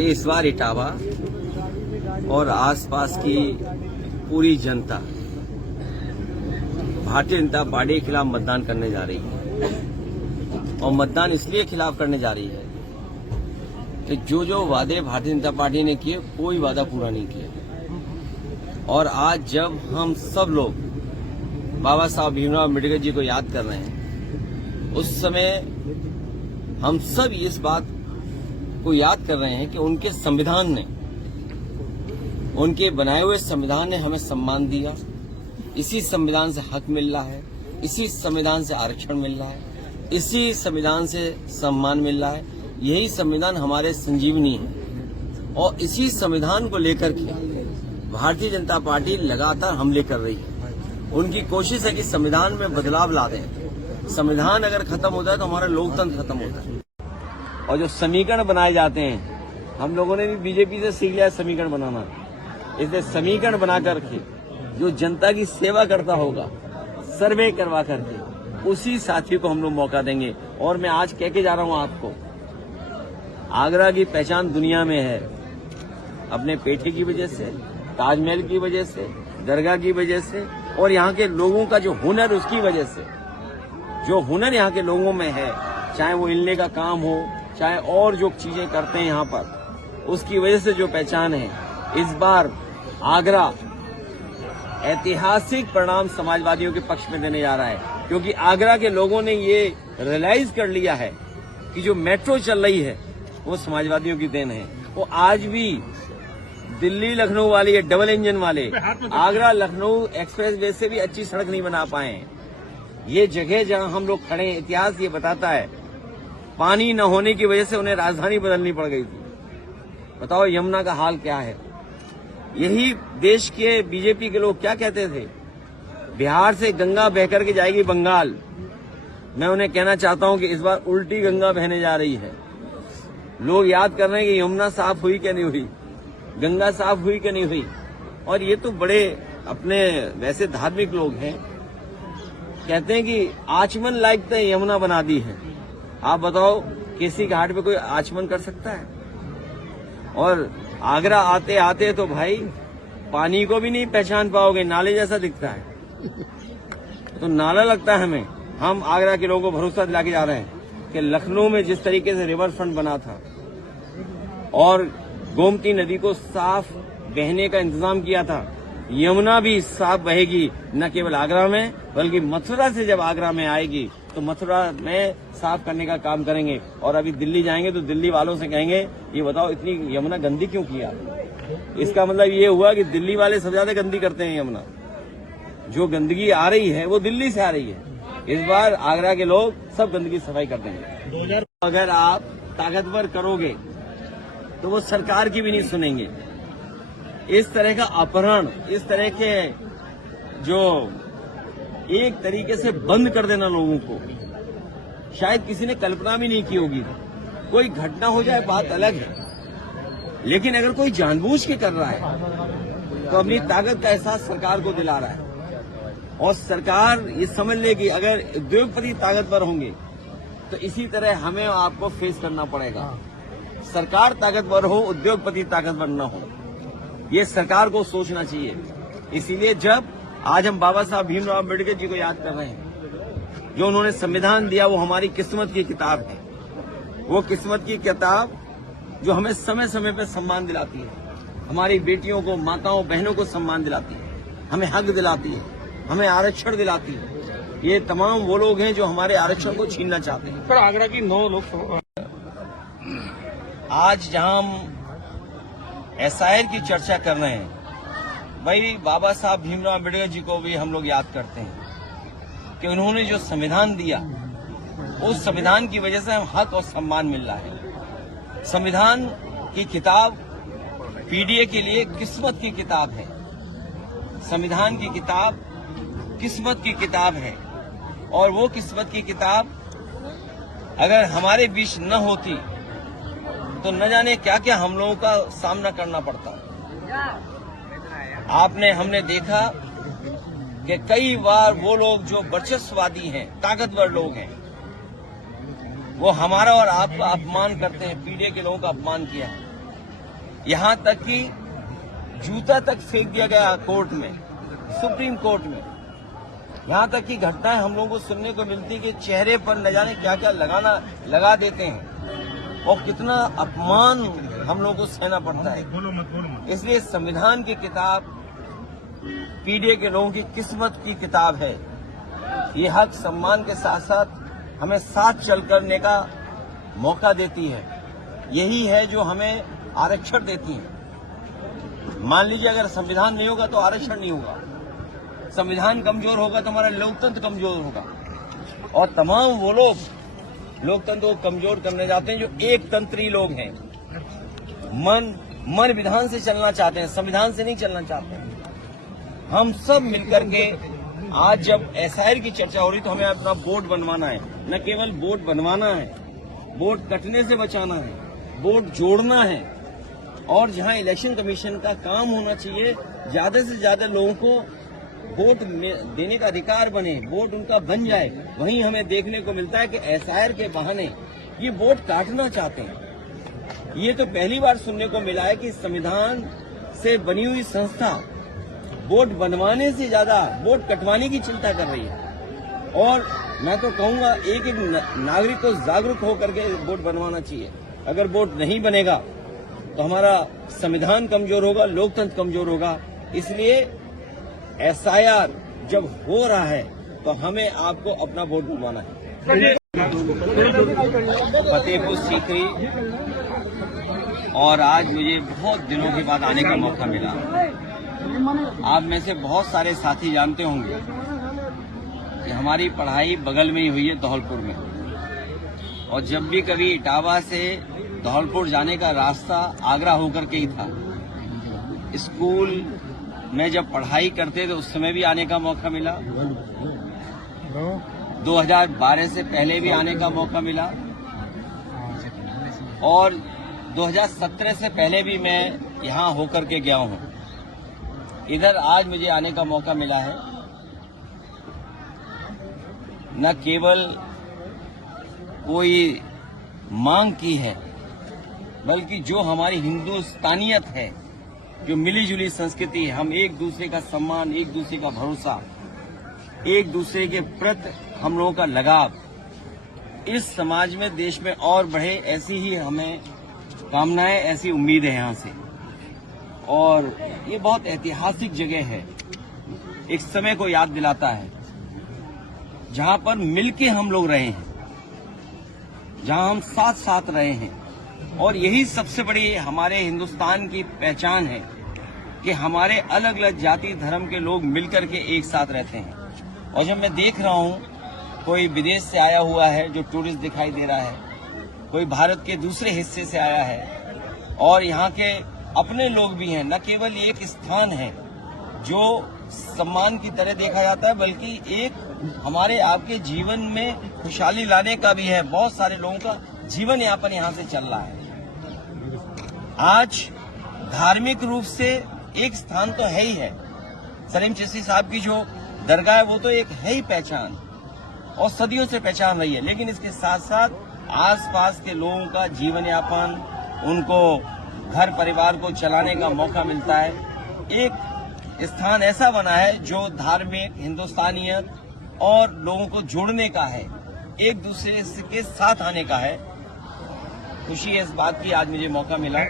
इस बार इटावा और आसपास की पूरी जनता भारतीय जनता पार्टी के खिलाफ मतदान करने जा रही है। और मतदान इसलिए खिलाफ करने जा रही है कि जो वादे भारतीय जनता पार्टी ने किए कोई वादा पूरा नहीं किया। और आज जब हम सब लोग बाबा साहब भीमराव अम्बेडकर जी को याद कर रहे हैं, उस समय हम सब इस बात को याद कर रहे हैं कि उनके संविधान ने, उनके बनाए हुए संविधान ने हमें सम्मान दिया। इसी संविधान से हक मिल रहा है, इसी संविधान से आरक्षण मिल रहा है, इसी संविधान से सम्मान मिल रहा है। यही संविधान हमारे संजीवनी है और इसी संविधान को लेकर के भारतीय जनता पार्टी लगातार हमले कर रही है। उनकी कोशिश है कि संविधान में बदलाव ला दें। संविधान अगर खत्म होता है तो हमारा लोकतंत्र खत्म होता है। और जो समीकरण बनाए जाते हैं, हम लोगों ने भी बीजेपी से सीख लिया है समीकरण बनाना। इसलिए समीकरण बना करके जो जनता की सेवा करता होगा, सर्वे करवा करके उसी साथी को हम लोग मौका देंगे। और मैं आज कह के जा रहा हूं आपको, आगरा की पहचान दुनिया में है अपने पेठे की वजह से, ताजमहल की वजह से, दरगाह की वजह से और यहाँ के लोगों का जो हुनर, उसकी वजह से। जो हुनर यहाँ के लोगों में है, चाहे वो इल्ले का काम हो, चाहे और जो चीजें करते हैं यहाँ पर, उसकी वजह से जो पहचान है। इस बार आगरा ऐतिहासिक परिणाम समाजवादियों के पक्ष में देने जा रहा है, क्योंकि आगरा के लोगों ने ये रियलाइज कर लिया है कि जो मेट्रो चल रही है वो समाजवादियों की देन है। वो आज भी दिल्ली लखनऊ वाली ये डबल इंजन वाले आगरा लखनऊ एक्सप्रेस वे से भी अच्छी सड़क नहीं बना पाए हैं। ये जगह जहां हम लोग खड़े हैं, इतिहास ये बताता है, पानी न होने की वजह से उन्हें राजधानी बदलनी पड़ गई थी। बताओ यमुना का हाल क्या है। यही देश के बीजेपी के लोग क्या कहते थे, बिहार से गंगा बहकर के जाएगी बंगाल। मैं उन्हें कहना चाहता हूं कि इस बार उल्टी गंगा बहने जा रही है। लोग याद कर रहे हैं कि यमुना साफ हुई क्या नहीं हुई, गंगा साफ हुई क्या नहीं हुई। और ये तो बड़े अपने वैसे धार्मिक लोग हैं, कहते हैं कि आचमन लायक तो यमुना बना दी है। आप बताओ किसी घाट पे कोई आचमन कर सकता है? और आगरा आते आते तो भाई पानी को भी नहीं पहचान पाओगे, नाले जैसा दिखता है। तो नाला लगता है हमें। हम आगरा के लोगों को भरोसा दिला के जा रहे हैं कि लखनऊ में जिस तरीके से रिवर फ्रंट बना था और गोमती नदी को साफ बहने का इंतजाम किया था, यमुना भी साफ बहेगी, न केवल आगरा में बल्कि मथुरा से जब आगरा में आएगी तो मथुरा में साफ करने का काम करेंगे। और अभी दिल्ली जाएंगे तो दिल्ली वालों से कहेंगे, ये बताओ इतनी यमुना गंदी क्यों किया। इसका मतलब ये हुआ कि दिल्ली वाले सबसे ज्यादा गंदी करते हैं यमुना। जो गंदगी आ रही है वो दिल्ली से आ रही है। इस बार आगरा के लोग सब गंदगी सफाई कर देंगे। अगर आप ताकतवर करोगे तो वो सरकार की भी नहीं सुनेंगे। इस तरह का अपहरण, इस तरह के जो एक तरीके से बंद कर देना लोगों को, शायद किसी ने कल्पना भी नहीं की होगी। कोई घटना हो जाए बात अलग है, लेकिन अगर कोई जानबूझ के कर रहा है तो अपनी ताकत का एहसास सरकार को दिला रहा है। और सरकार ये समझ लेगी अगर उद्योगपति ताकतवर होंगे तो इसी तरह हमें आपको फेस करना पड़ेगा। सरकार ताकतवर हो, उद्योगपति ताकतवर न हो, ये सरकार को सोचना चाहिए। इसीलिए जब आज हम बाबा साहब भीमराव अम्बेडकर जी को याद कर रहे हैं, जो उन्होंने संविधान दिया वो हमारी किस्मत की किताब है। वो किस्मत की किताब जो हमें समय समय पर सम्मान दिलाती है, हमारी बेटियों को, माताओं बहनों को सम्मान दिलाती है, हमें हक दिलाती है, हमें आरक्षण दिलाती है। ये तमाम वो लोग हैं जो हमारे आरक्षण को छीनना चाहते हैं। सर, आगरा की 9 लोग आज जहां हम एसआईआर की चर्चा कर रहे हैं, भाई बाबा साहब भीमराव अम्बेडकर जी को भी हम लोग याद करते हैं कि उन्होंने जो संविधान दिया, उस संविधान की वजह से हम हक और सम्मान मिल रहा है। संविधान की किताब पीडीए के लिए किस्मत की किताब है। संविधान की किताब किस्मत की किताब है। और वो किस्मत की किताब अगर हमारे बीच न होती तो न जाने क्या क्या हम लोगों का सामना करना पड़ता। हमने देखा कि कई बार वो लोग जो वर्चस्ववादी हैं, ताकतवर लोग हैं, वो हमारा और आपका अपमान करते हैं। पीडीए के लोगों का अपमान किया है, यहाँ तक कि जूता तक फेंक दिया गया कोर्ट में, सुप्रीम कोर्ट में। यहाँ तक की घटनाएं हम लोगों को सुनने को मिलती कि चेहरे पर न जाने क्या क्या लगा देते हैं और कितना अपमान हम लोगों को सहना पड़ता है। इसलिए संविधान की किताब पीडीए के लोगों की किस्मत की किताब है। ये हक सम्मान के साथ साथ हमें साथ चल करने का मौका देती है। यही है जो हमें आरक्षण देती है। मान लीजिए अगर संविधान नहीं होगा तो आरक्षण नहीं होगा, संविधान कमजोर होगा तो हमारा लोकतंत्र कमजोर होगा। और तमाम वो लोग लोकतंत्र को कमजोर करने जाते हैं जो एक तंत्री लोग हैं, मन विधान से चलना चाहते हैं, संविधान से नहीं चलना चाहते हैं। हम सब मिलकर के आज जब एसआईआर की चर्चा हो रही तो हमें अपना बोर्ड बनवाना है। न केवल बोर्ड बनवाना है, बोर्ड कटने से बचाना है, बोर्ड जोड़ना है। और जहां इलेक्शन कमीशन का काम होना चाहिए, ज्यादा से ज्यादा लोगों को वोट देने का अधिकार बने, वोट उनका बन जाए, वहीं हमें देखने को मिलता है कि एसआईआर के बहाने ये वोट काटना चाहते हैं। ये तो पहली बार सुनने को मिला है कि संविधान से बनी हुई संस्था वोट बनवाने से ज्यादा वोट कटवाने की चिंता कर रही है। और मैं तो कहूंगा एक एक नागरिक को जागरूक होकर के वोट बनवाना चाहिए। अगर वोट नहीं बनेगा तो हमारा संविधान कमजोर होगा, लोकतंत्र कमजोर होगा। इसलिए एसआईआर जब हो रहा है तो हमें आपको अपना वोट बनवाना है। फतेहपुर सीकरी, और आज मुझे बहुत दिनों के बाद आने का मौका मिला। आप में से बहुत सारे साथी जानते होंगे कि हमारी पढ़ाई बगल में ही हुई है, धौलपुर में। और जब भी कभी इटावा से धौलपुर जाने का रास्ता आगरा होकर के ही था। स्कूल में जब पढ़ाई करते थे उस समय भी आने का मौका मिला, 2012 से पहले भी आने का मौका मिला, और 2017 से पहले भी मैं यहाँ होकर के गया हूँ। इधर आज मुझे आने का मौका मिला है। न केवल कोई मांग की है, बल्कि जो हमारी हिंदुस्तानियत है, जो मिली जुली संस्कृति है, हम एक दूसरे का सम्मान, एक दूसरे का भरोसा, एक दूसरे के प्रति हम लोगों का लगाव इस समाज में, देश में और बढ़े, ऐसी ही हमें कामनाएं, ऐसी उम्मीद है यहाँ से। और ये बहुत ऐतिहासिक जगह है, एक समय को याद दिलाता है जहां पर मिलके हम लोग रहे हैं, जहां हम साथ साथ रहे हैं। और यही सबसे बड़ी हमारे हिंदुस्तान की पहचान है कि हमारे अलग अलग जाति धर्म के लोग मिलकर के एक साथ रहते हैं। और जब मैं देख रहा हूं कोई विदेश से आया हुआ है जो टूरिस्ट दिखाई दे रहा है, कोई भारत के दूसरे हिस्से से आया है, और यहाँ के अपने लोग भी हैं। न केवल एक स्थान है जो सम्मान की तरह देखा जाता है, बल्कि एक हमारे आपके जीवन में खुशहाली लाने का भी है। बहुत सारे लोगों का जीवन यापन यहाँ से चल रहा है। आज धार्मिक रूप से एक स्थान तो है ही है, सलीम चिश्ती साहब की जो दरगाह है वो तो एक है ही पहचान, और सदियों से पहचान रही है। लेकिन इसके साथ साथ आसपास के लोगों का जीवन यापन, उनको घर परिवार को चलाने का मौका मिलता है। एक स्थान ऐसा बना है जो धार्मिक, हिंदुस्तानियत और लोगों को जोड़ने का है, एक दूसरे के साथ आने का है। खुशी है इस बात की आज मुझे मौका मिला।